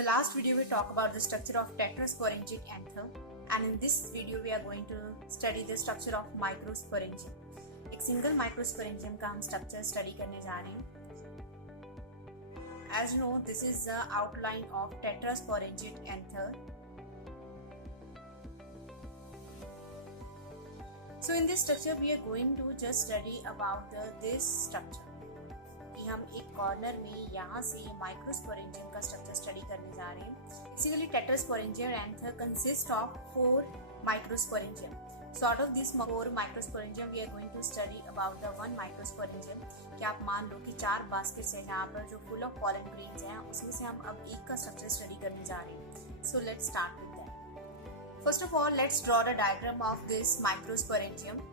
the last video we talked about the structure of tetrasporangic anther, and in this video we are going to study the structure of microsporangium. एक single microsporangium का हम structure study करने जा रहे हैं. As you know, this is the outline of tetrasporangic anther. So in this structure we are going to just study about this structure. कि हम एक कॉर्नर में यहाँ से माइक्रोस्पोरेंजियम का स्ट्रक्चर स्टडी करने जा रहे हैं. Basically tetrasporangium anther consist of 4 microsporangium. So out of these 4 microsporangium we are going to study about the one microsporangium. कि आप मान लो कि 4 बास्केट्स हैं यहाँ पर जो full of pollen grains हैं, उसमें से हम अब एक का स्ट्रक्चर स्टडी करने जा रहे हैं. So let's start with that. First of all, let's draw the diagram of this microsporangium.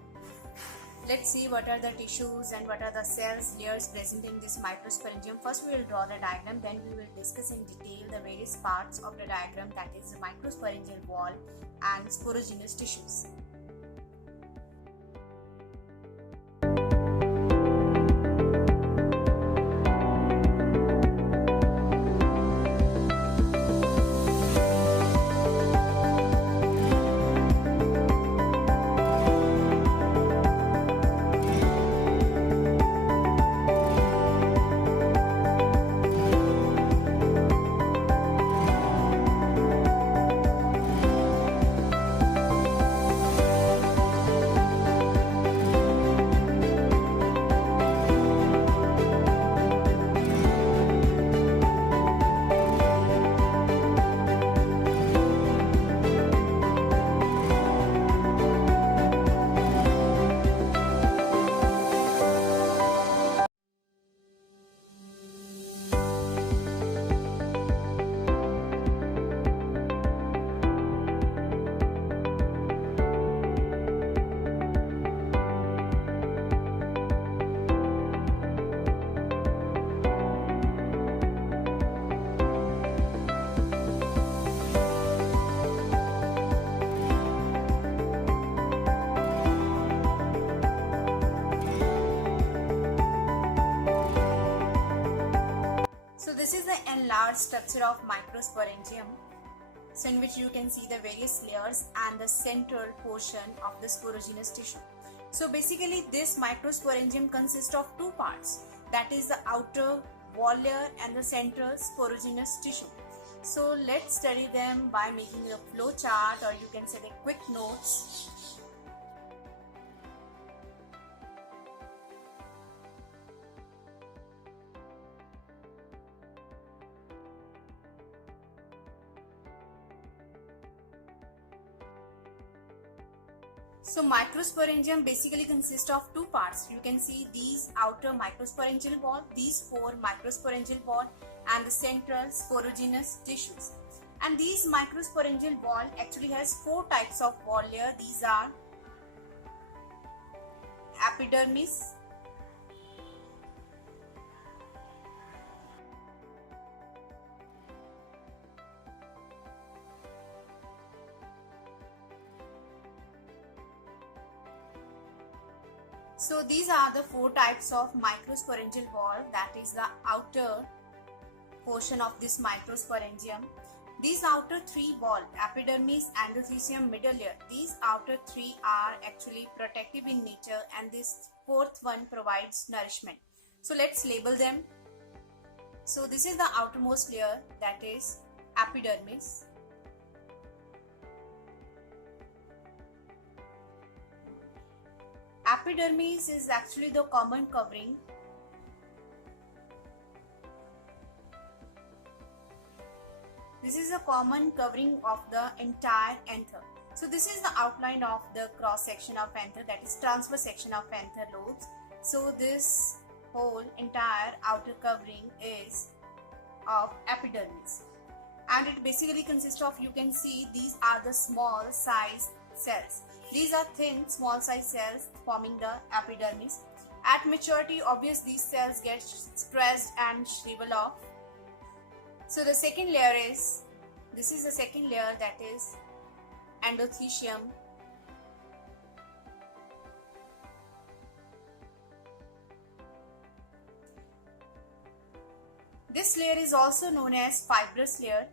Let's see what are the tissues and what are the cells layers present in this microsporangium. First we will draw the diagram, then we will discuss in detail the various parts of the diagram, that is the microsporangial wall and sporogenous tissues. So this is the enlarged structure of microsporangium, so in which you can see the various layers and the central portion of the sporogenous tissue. So basically this microsporangium consists of 2 parts, that is the outer wall layer and the central sporogenous tissue. So let's study them by making a flow chart, or you can say the quick notes. So microsporangium basically consists of 2 parts. You can see these outer microsporangial wall, these 4 microsporangial wall, and the central sporogenous tissues. And these microsporangial wall actually has 4 types of wall layer. These are epidermis, so these are the 4 types of microsporangial wall, that is the outer portion of this microsporangium. These outer 3 wall, epidermis, endothelium, middle layer, these outer 3 are actually protective in nature, and this 4th one provides nourishment. So let's label them. So this is the outermost layer, that is epidermis. Epidermis is actually the common covering. This is a common covering of the entire anther. So this is the outline of the cross section of anther, that is transverse section of anther lobes. So this whole entire outer covering is of epidermis, and it basically consists of, you can see these are the small size cells. These are thin, small size cells forming the epidermis. At maturity, obviously these cells get stressed and shrivel off. So the second layer is, this is the second layer, that is endothelium. This layer is also known as fibrous layer.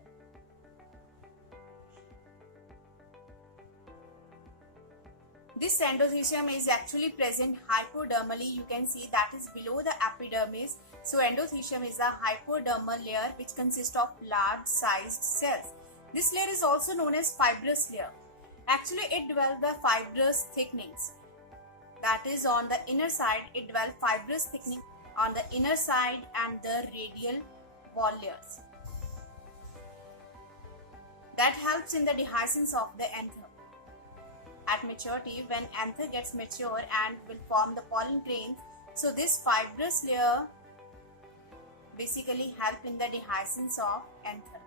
This endothecium is actually present hypodermally. You can see that is below the epidermis. So endothecium is a hypodermal layer which consists of large sized cells. This layer is also known as fibrous layer. Actually, it develops the fibrous thickenings. That is on the inner side, it develops fibrous thickening on the inner side and the radial wall layers. That helps in the dehiscence of the anther. At maturity, when anther gets mature and will form the pollen grains, so this fibrous layer basically help in the dehiscence of anther.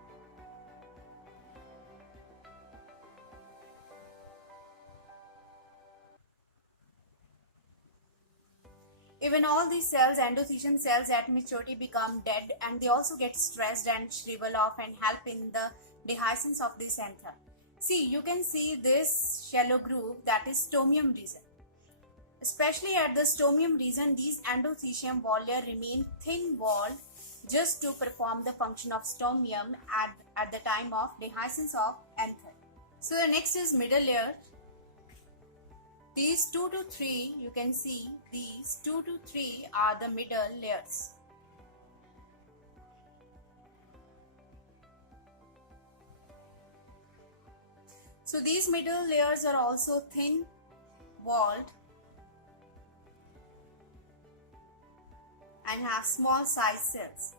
Even all these cells, endothecium cells at maturity become dead and they also get stressed and shrivel off and help in the dehiscence of this anther. See, you can see this shallow groove, that is stomium region. Especially at the stomium region, these endothecium wall layer remain thin walled just to perform the function of stomium at the time of dehiscence of anther. So the next is middle layer. These 2 to 3, you can see these 2 to 3 are the middle layers. So these middle layers are also thin walled and have small size cells.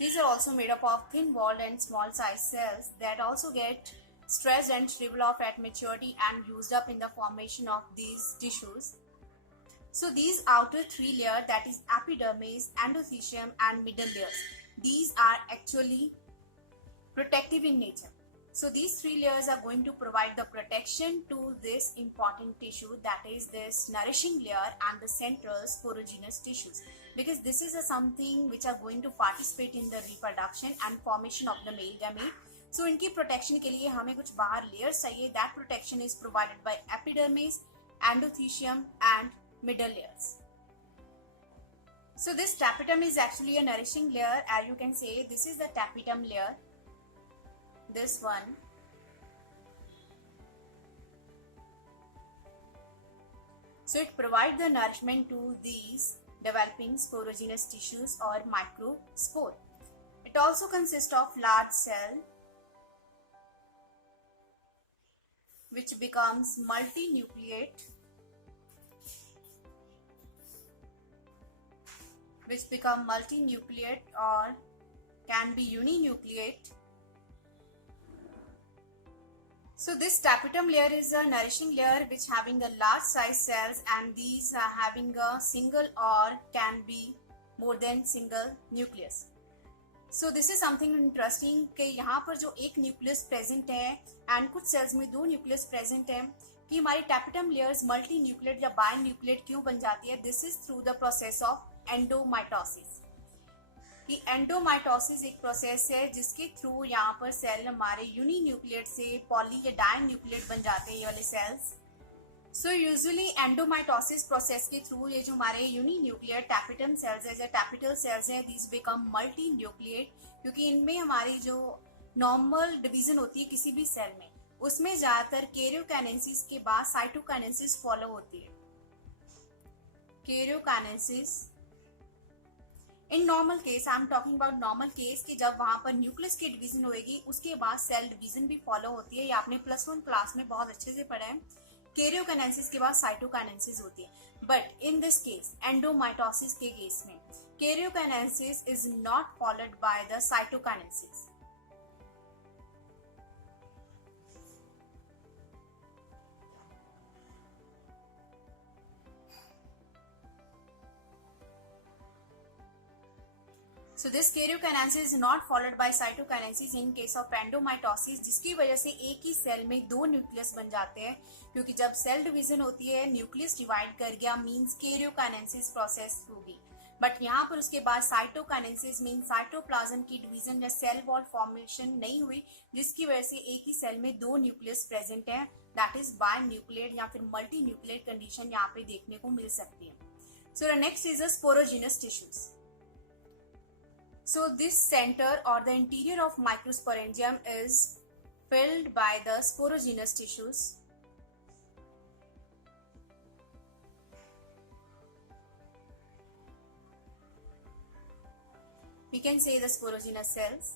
These are also made up of thin walled and small size cells that also get stressed and shrivel off at maturity and used up in the formation of these tissues. So these outer 3 layers, that is epidermis, endothecium and middle layers, these are actually protective in nature. So these 3 layers are going to provide the protection to this important tissue, that is this nourishing layer and the central sporogenous tissues, because this is something which are going to participate in the reproduction and formation of the male gamete. So इनकी protection के लिए हमें कुछ बाहर layers चाहिए. That protection is provided by epidermis, endothecium and middle layers. So this tapetum is actually a nourishing layer. As you can say, this is the tapetum layer. This one. So it provides the nourishment to these developing sporogenous tissues or microspore. It also consists of large cell which becomes multinucleate, or can be uninucleate. So this tapetum layer is a nourishing layer which having a large size cells, and these are having a single or can be more than single nucleus. So this is something interesting कि यहाँ पर जो एक nucleus present है and कुछ sales में 2 nucleus present है कि हमारी टैपेटम लेयर्स मल्टी न्यूक्लिएट या बाय न्यूक्लिएट क्यों बन जाती है. This is through the process of एंडोमाइटोसिस. कि एंडोमाइटोसिस एक प्रोसेस है जिसके थ्रू यहाँ पर सेल हमारे यूनिन्यूक्लिएट से पॉली या डाई न्यूक्लिएट बन जाते हैं ये वाले cells. So usually endomitosis process के थ्रू ये जो हमारे यूनिन्यूक्लिएट टैपेटम सेल्स है, जो टैपेटल सेल्स है, दीज बिकम मल्टी न्यूक्लिएट, क्योंकि इनमें हमारी जो नॉर्मल डिवीजन होती है किसी भी सेल में, उसमें ज्यादातर कैरियोकाइनेसिस के बाद साइटोकाइनेसिस फॉलो होती है. Karyokinesis in normal case, I am talking about normal case, कि जब वहां पर न्यूक्लियस की डिवीजन होगी उसके बाद सेल डिवीजन भी फॉलो होती है. ये आपने +1 क्लास में बहुत अच्छे से पढ़ा है. कैरियोकाइनेसिस के बाद साइटोकाइनेसिस होती है. बट इन दिस केस एंडोमाइटोसिस के केस में karyokinesis is not followed by the cytokinesis. So this karyokinesis is not followed by cytokinesis in case of endomitosis, जिसकी वजह से एक ही सेल में 2 न्यूक्लियस बन जाते हैं, क्योंकि जब सेल डिवीजन होती है न्यूक्लियस डिवाइड कर गया मींस कैरियोकाइनेसिस प्रोसेस होगी. बट यहाँ पर उसके बाद साइटोकाइनेसिस मीन साइटोप्लाज्म की डिवीजन या सेल वॉल फॉर्मेशन नहीं हुई, जिसकी वजह से एक ही सेल में 2 न्यूक्लियस प्रेजेंट है. दैट इज बाय न्यूक्लिएट या फिर मल्टी न्यूक्लिएट कंडीशन यहाँ पे देखने को मिल सकती है. So the next is the sporogenous tissues. So this center or the interior of microsporangium is filled by the sporogenous tissues. we can say the sporogenous cells.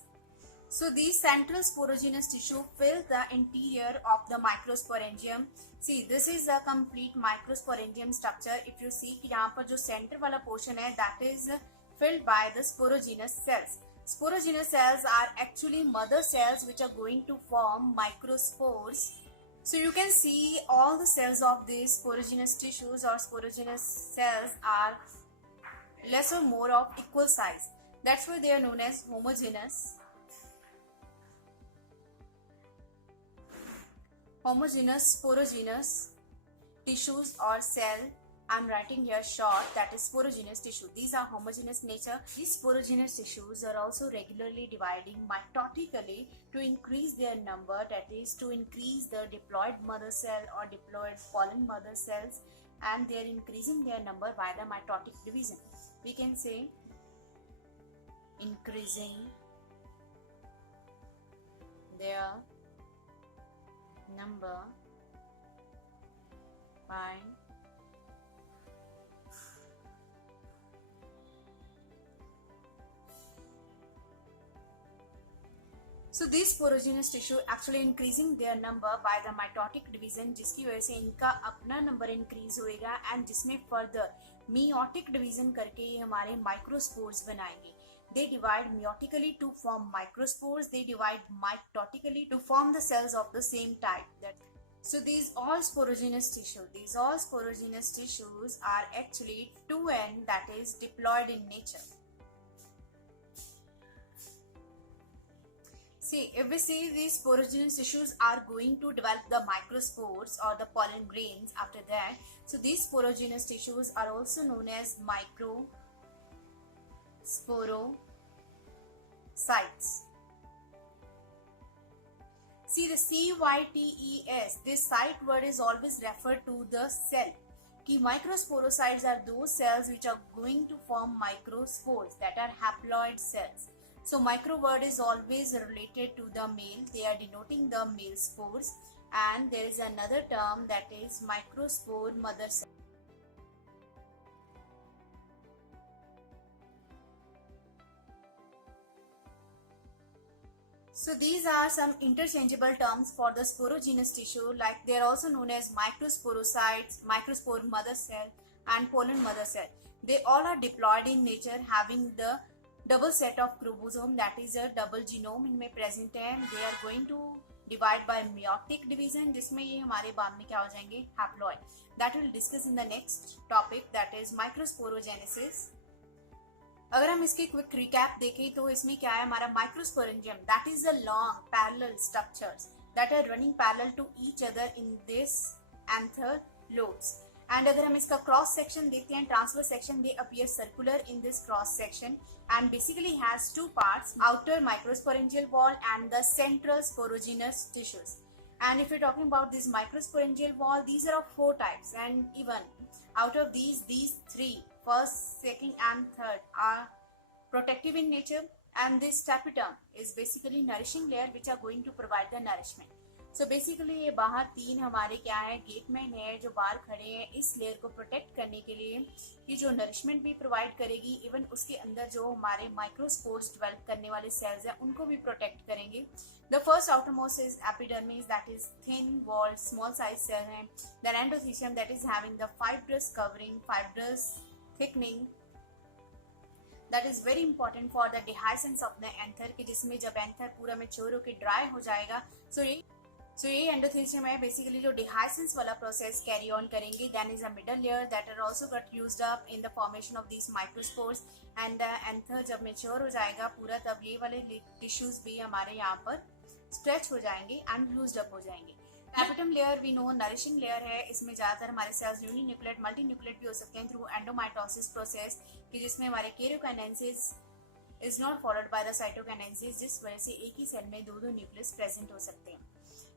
So these central sporogenous tissue fill the interior of the microsporangium. See, this is a complete microsporangium structure. If you see कि यहाँ पर जो center वाला portion है, that is filled by the sporogenous cells. Sporogenous cells are actually mother cells which are going to form microspores. So you can see all the cells of these sporogenous tissues or sporogenous cells are less or more of equal size. That's why they are known as homogeneous. Homogeneous sporogenous tissues or cell. I'm writing here short, that is sporogenous tissue. These are homogeneous nature. These sporogenous tissues are also regularly dividing mitotically to increase their number, that is to increase the diploid mother cell or diploid pollen mother cells, and they are increasing their number by the mitotic division. We can say increasing their number by So these sporogenous tissue actually increasing their number by the mitotic division, जिसकी वजह से इनका अपना number increase होएगा and जिसमें further meiotic division करके ये हमारे microspores बनाएंगे. They divide meiotically to form microspores. They divide mitotically to form the cells of the same type. So these all sporogenous tissues are actually 2N, that is diploid in nature. See, if we see these sporogenous tissues are going to develop the microspores or the pollen grains after that. So these sporogenous tissues are also known as microsporocytes. See the CYTES, this site word is always referred to the cell. कि microsporocytes are those cells which are going to form microspores, that are haploid cells. So micro word is always related to the male. They are denoting the male spores, and there is another term that is microspore mother cell. So these are some interchangeable terms for the sporogenous tissue, like they are also known as microsporocytes, microspore mother cell, and pollen mother cell. They all are diploid in nature, having the double set of chromosome, that is a double genome इनमें present है. They are going to divide by meiotic division, जिसमें ये हमारे बाद में क्या हो जाएंगे, haploid. That will discuss in the next topic, that is microsporogenesis. अगर हम इसकी क्विक रिकैप देखें तो इसमें क्या है, हमारा microsporangium, that is a long parallel structures that are running parallel to each other in this anther lobes. And अगर हम इसका क्रॉस सेक्शन देखते हैं, transfer section, they appear circular in this cross section and basically has two parts, outer microsporangial wall and the central sporogenous tissues. And if you're talking about this microsporangial wall, these are of 4 types, and even out of these three, first, second and third, are protective in nature, and this tapetum is basically nourishing layer which are going to provide the nourishment. So basically ये बाहर 3 हमारे क्या है, gateman है जो बाहर खड़े हैं इस लेयर को प्रोटेक्ट करने के लिए, कि जो नरिशमेंट भी प्रोवाइड करेगी, इवन उसके अंदर जो हमारे माइक्रोस्पोर्स डेवलप करने वाले सेल्स हैं उनको भी प्रोटेक्ट करेंगे. The first outermost is epidermis, that is thin walled small size cell है. Then endothelium, that is having the fibrous covering, fibrous thickening, that is very important for the dehiscence of the anther, कि जिसमें जब anther पूरा mature होकर dry हो जाएगा, सो ये endothelium है बेसिकली जो डिहाइसेंस वाला प्रोसेस कैरी ऑन करेंगे. Then is a middle layer that are also got used up in the formation of this microspores, and anther जब मैच्योर हो जाएगा पूरा, तब ये वाले टिश्यूज भी हमारे यहाँ पर स्ट्रेच हो जाएंगे एंड यूज्ड अप हो जाएंगे. Tapetum layer we know nourishing layer है, इसमें ज्यादातर हमारे सेल्स यूनिन्यूक्लिएट मल्टी न्यूक्लिएट भी हो सकते हैं थ्रू एंडोमाइटोसिस प्रोसेस, कि जिसमें हमारे karyokinesis is not followed by the cytokinesis, जिस वजह से एक ही सेल में 2 न्यूक्लियस प्रेजेंट हो सकते हैं.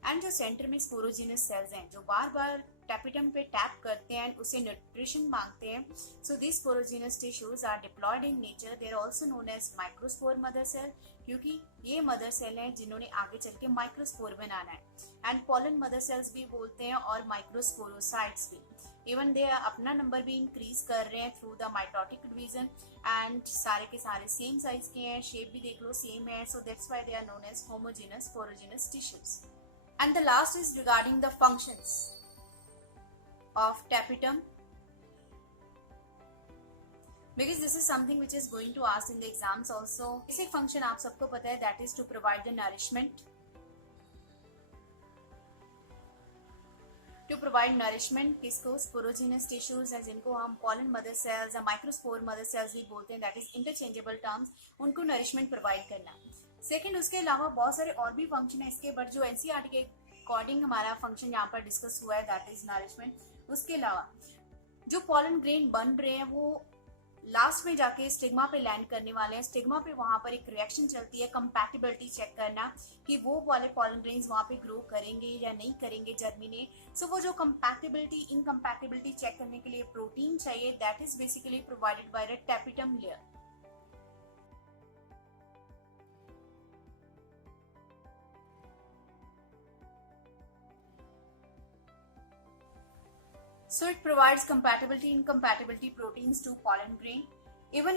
एंड जो सेंटर में स्पोरोजिनस सेल्स हैं जो बार बार टैपिटम पे टैप करते हैं, उसे न्यूट्रिशन मांगते हैं. So this sporogenous tissues are diploid in nature. They are also known as microspore mother cell, क्योंकि ये मदर सेल हैं जिन्होंने आगे चल के माइक्रोस्पोर बनाना है. एंड पॉलन मदर सेल्स भी बोलते हैं और माइक्रोस्पोरोसाइट्स भी. इवन दे अपना नंबर भी इंक्रीज कर रहे हैं through the mitotic division and सारे के सारे सेम साइज के हैं, शेप भी देख लो सेम है, so that's why they are known as homogenous sporogenous tissues. And the last is regarding the functions of tapetum, because this is something which is going to ask in the exams also. Basic function आप सबको पता है, that is to provide the nourishment. To provide nourishment किसको? Sporogenous tissues है जिनको हम pollen mother cells या microspore mother cells भी बोलते हैं, that is interchangeable terms, उनको nourishment provide करना. सेकेंड, उसके अलावा बहुत सारे और भी फंक्शन है इसके, बट जो एनसीईआरटी के अकॉर्डिंग हमारा फंक्शन यहाँ पर डिस्कस हुआ है, that is nourishment. उसके अलावा जो पॉलन ग्रेन बन रहे हैं वो लास्ट में जाके स्टिग्मा पे लैंड करने वाले हैं. स्टिग्मा पे वहां पर एक रिएक्शन चलती है, कंपैटिबिलिटी चेक करना कि वो वाले पॉलन ग्रेन्स वहां पे ग्रो करेंगे या नहीं करेंगे, जर्मिनेट. सो वो जो कंपैटिबिलिटी इनकंपैटिबिलिटी चेक करने के लिए प्रोटीन चाहिए, that is basically provided by the tapetum layer. So it provides compatibility incompatibility proteins to pollen grain. Even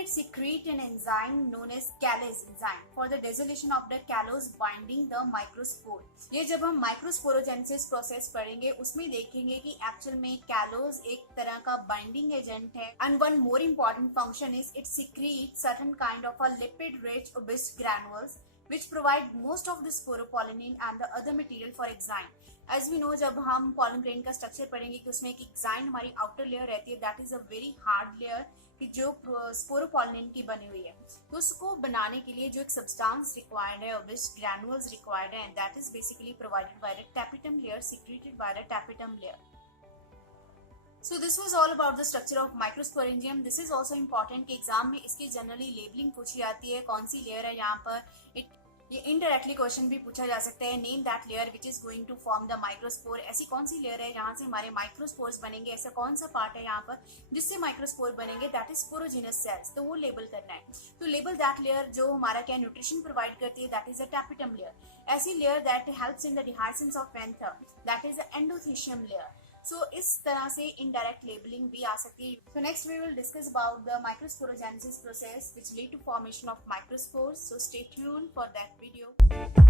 it secrete an enzyme known as callase enzyme for the dissolution of the callose binding the microspore. ये जब हम microsporogenesis process पढ़ेंगे उसमें देखेंगे कि actual में callose एक तरह का बाइंडिंग एजेंट है. And one more important function is it secretes certain kind of a lipid-rich obese granules which provide most of the sporopollenin and the other material for exine. As we know, जब हम pollen grain का structure पढ़ेंगे कि उसमें एक exine हमारी outer layer रहती है, that is a very hard layer कि जो sporopollenin की बनी हुई है. तो उसको बनाने के लिए जो एक substance required है, obese granules required है, and that is basically provided by the tapetum layer, secreted by the tapetum layer. So this was all about the structure of microsporangium. This is also important कि exam में इसकी generally labelling पूछी जाती है, कौन सी layer है यहाँ पर. ये इनडायरेक्टली क्वेश्चन भी पूछा जा सकता है, name that layer which is going to form the microspore. ऐसी कौन सी लेयर है जहाँ से हमारे माइक्रोस्पोर्स बनेंगे, ऐसा कौन सा पार्ट है यहाँ पर जिससे माइक्रोस्पोर बनेंगे, दैट इज स्पोरोजेनस सेल्स. तो वो लेबल करना है. तो लेबल दैट लेयर जो हमारा क्या न्यूट्रिशन प्रोवाइड करती है, that is the tapetum layer. ऐसी layer that helps in the dehiscence of anther, that is the endothecium layer. So इस तरह से इनडायरेक्ट लेबलिंग भी आ सकती है. So next we will discuss about the microsporogenesis process which lead to formation of microspores. So stay tuned for that video.